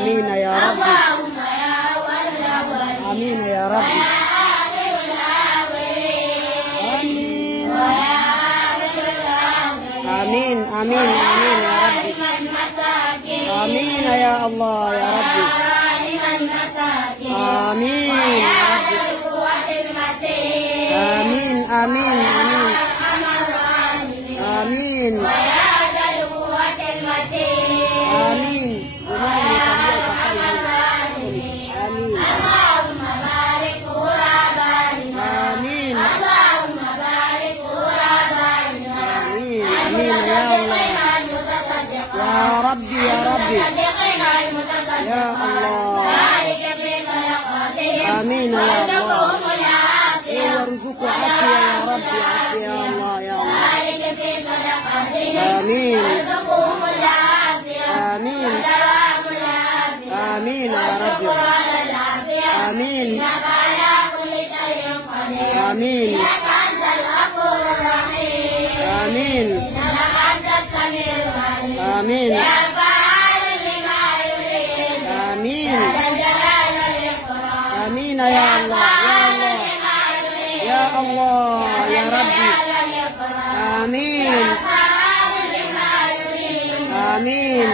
آمين يا ربي. آمين يا ربي. آمين آمين آمين يا ربي. آمين يا الله يا ربي. آمين يا ربي. آمين آمين آمين آمين آمين. اللهم بارك وربنا. آمين اللهم بارك وربنا. آمين آمين يا الله يا ربي يا ربي يا الله. آمين يا الله. وارزقوا عافية يا ربي عافية يا الله يا الله. آمين آمين آمين يا ربي. آمين آمين آمين آمين آمين آمين يا الله يا الله يا ربي. آمين آمين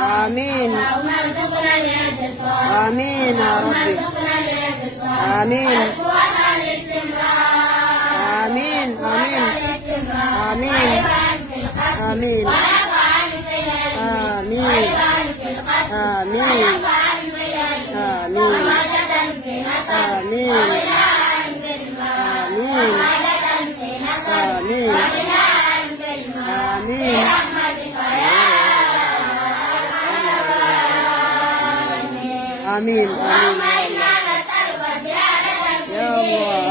آمين آمين يا ربي. آمين آمين آمين آمين آمين آمين آمين آمين آمين آمين آمين. آمين آمين يا الله.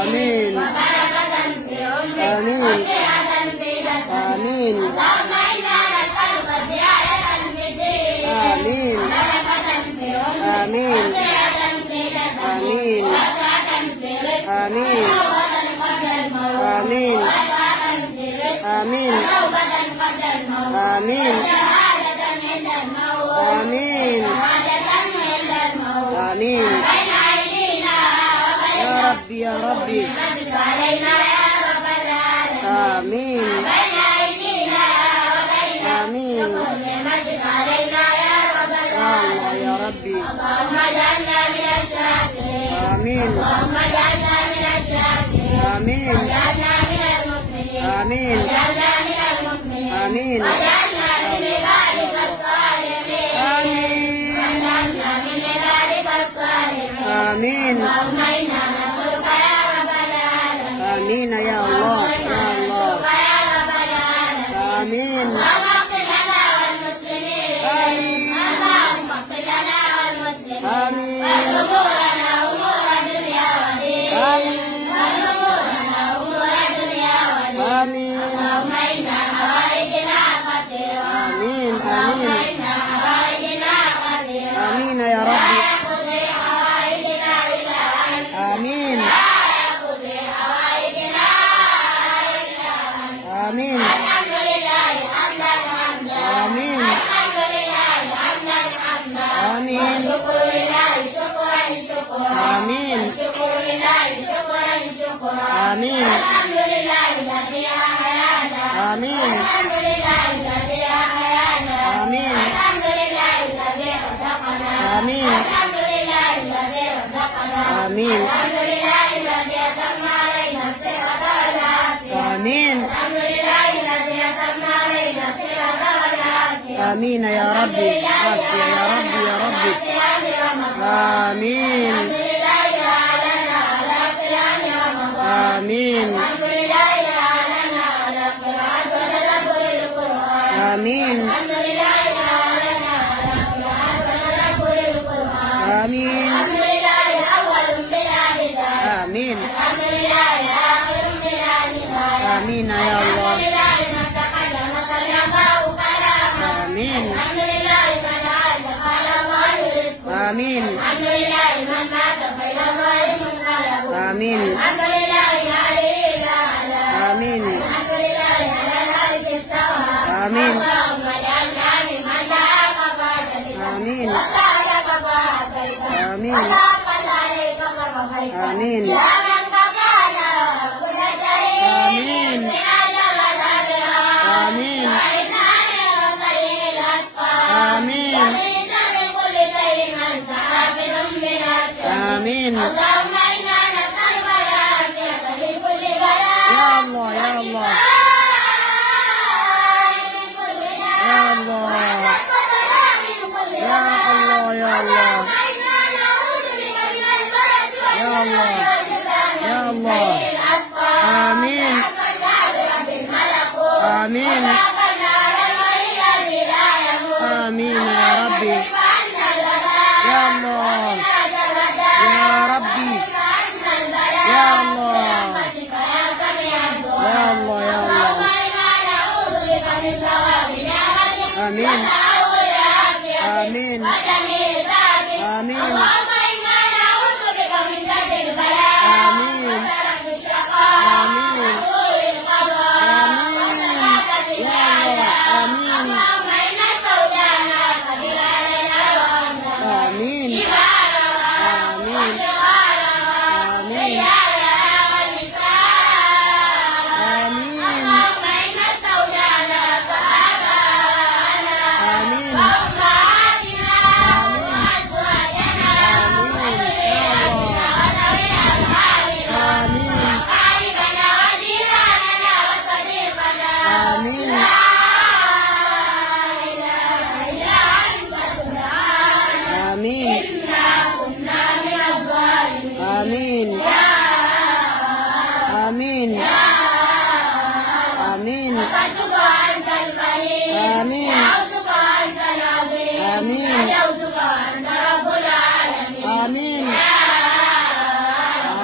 آمين آمين آمين آمين آمين آمين آمين آمين آمين آمين آمين آمين يا ربي يا ربي. آمين آمين يا الله يا ربي. اللهم اجعلنا من الشاكرين. آمين اللهم اجعلنا من الشاكرين. آمين واجعلنا من المؤمنين. آمين واجعلنا من المؤمنين. آمين واجعلنا من عبادك الصالحين. آمين واجعلنا من عبادك الصالحين. آمين اللهم انا نسألك يا رب العالمين. آمين يا الله يا الله. يا رب العالمين. آمين اللهم اغفر لنا والمسلمين. اللهم اغفر لنا والمسلمين. آمين وأمورنا أمور الدنيا والدين. وأمورنا أمور الدنيا والدين. آمين اللهم إنا حوائجنا كثيرة. آمين اللهم آمين إنا حوائجنا كثيرة. آمين يا ربي. لا يقضي حوائجنا إلا أنت. آمين لا يقضي حوائجنا إلا أنت. آمين الحمد لله حمدا حمدا. آمين الحمد لله حمدا حمدا. آمين والشكر لله شكرا شكرا. آمين والشكر لله شكرا شكرا. آمين الحمد لله الذي أحيانا. آمين الحمد لله الذي أحيانا. آمين الحمد لله الذي رزقنا. آمين الحمد لله الذي رزقنا. آمين الحمد لله الذي أتم علينا الصحة والعافية. آمين الحمد لله الذي أتم علينا الصحة والعافية. آمين يا ربي. عافية يا ربي يا ربي. آمين الحمد لله أعلنا على صيام رمضان. آمين الحمد لله أعلنا على قراءة وتدبر القرآن. آمين الحمد لله أعلنا على قراءة وتدبر القرآن. آمين الحمد لله أول بلا بداية. آمين الحمد لله آخر بلا نهاية. آمين يا الله. الحمد لله من تكلم سمعه كلاما. آمين الحمد لله من عاش قال الله رزقه. آمين الحمد لله من مات فإلى الله منقلب. آمين الحمد لله عليه الأعلى. آمين الحمد لله على العرش استوى. آمين اللهم اجعلنا ممن دعاك فاجبنا. آمين وضاقت عليك كربك آمين يا من كفانا كل شيء آمين بنا جبل أبرار آمين وإننا وصير الأسفار آمين وليس لكل شيء أنت حافظ بنفسك آمين اللهم إنا نسألك العافية من كل بلاء يا الله يا الله من كل داء يا الله وتقبلنا من كل يا وباء الله يا الله اللهم إنا نعوذ بك من البرص يا الله والجنون يا ومن الله سيء الأسقام آمين أسألنا برب الملكوت آمين وذاك النار الذي لا يموت آمين يا ربي اصرف عنا البلاء يا الله وقنا شر الداء يا ربي اصرف عنا البلاء يا الله برحمتك يا سميع الدعاء يا الله يا اللهم الله إنا نعوذ بك من ثواب نعمتك آمين وتعول عافيتك آمين وجميع ذاتك آمين اللهم إنا نعوذ بك من جد البلاء آمين ودرك الشقاء آمين وسوء القضاء آمين وشماتة يا الأعداء الله آمين اللهم إنا استودعناك بلادنا وأمننا آمين كبارها آمين وصغارها آمين رجالها ونساءها آمين اللهم إنا استودعناك آباءنا آمين وأمهاتنا آمين وأزواجنا آمين يا وذريتنا الله وذوي أرحامنا آمين وأقاربنا وجيراننا وصديقنا آمين لا إله إلا أنت سبحانك آمين إنا كنا من الظالمين آمين يا آمين آمين وصلتك أنت الكريم آمين دعوتك أنت العظيم آمين نجوتك أنت رب العالمين آمين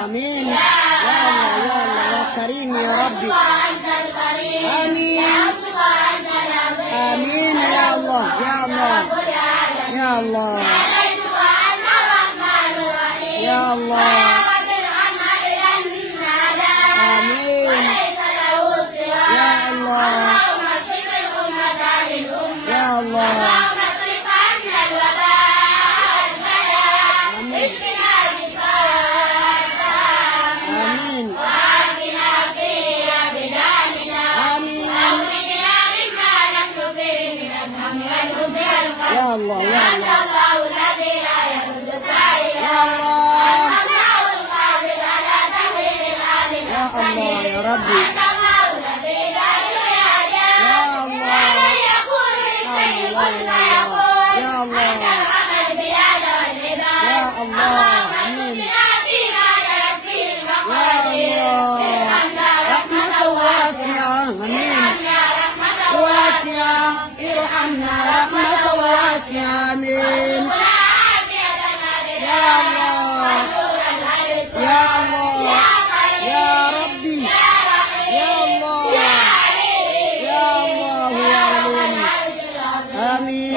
آمين يا الله يا الله يا كريم يا ربي أنت الكريم آمين دعوتك أنت العظيم آمين يا الله يا الله رب العالمين يا الله ناديتك أنت الرحمن الرحيم يا الله ويا رب ارحم عبدا نادى آمين وليس له سوى يا الله اللهم اشف الأمة عن الأمة يا الله اللهم اصرف عنا الوباء والبلاء اشفنا شفاء آمين وعافنا في أبداننا آمين وأخرجنا مما نحن فيه من الهم والحزن والقلق يا الله يا أنت الله الله الذي لا يرد يا سائلا الله أنت الله القادر على تغيير الحال يا الله يا ربي أنت الله الذي لا يعجل يا الله يا من يقول للشيء كن فيكون يا الله أنت الرحم البلاد والعباد يا الله اللهم آمين اهدنا فيما جرت فيه يا المقادير الله ارحمنا رحمة واسعة آمين ارحمنا رحمة واسعة ارحمنا رحمة واسعة آمين يا الله يا الله يا ربي يا الله يا الله يا عليم آمين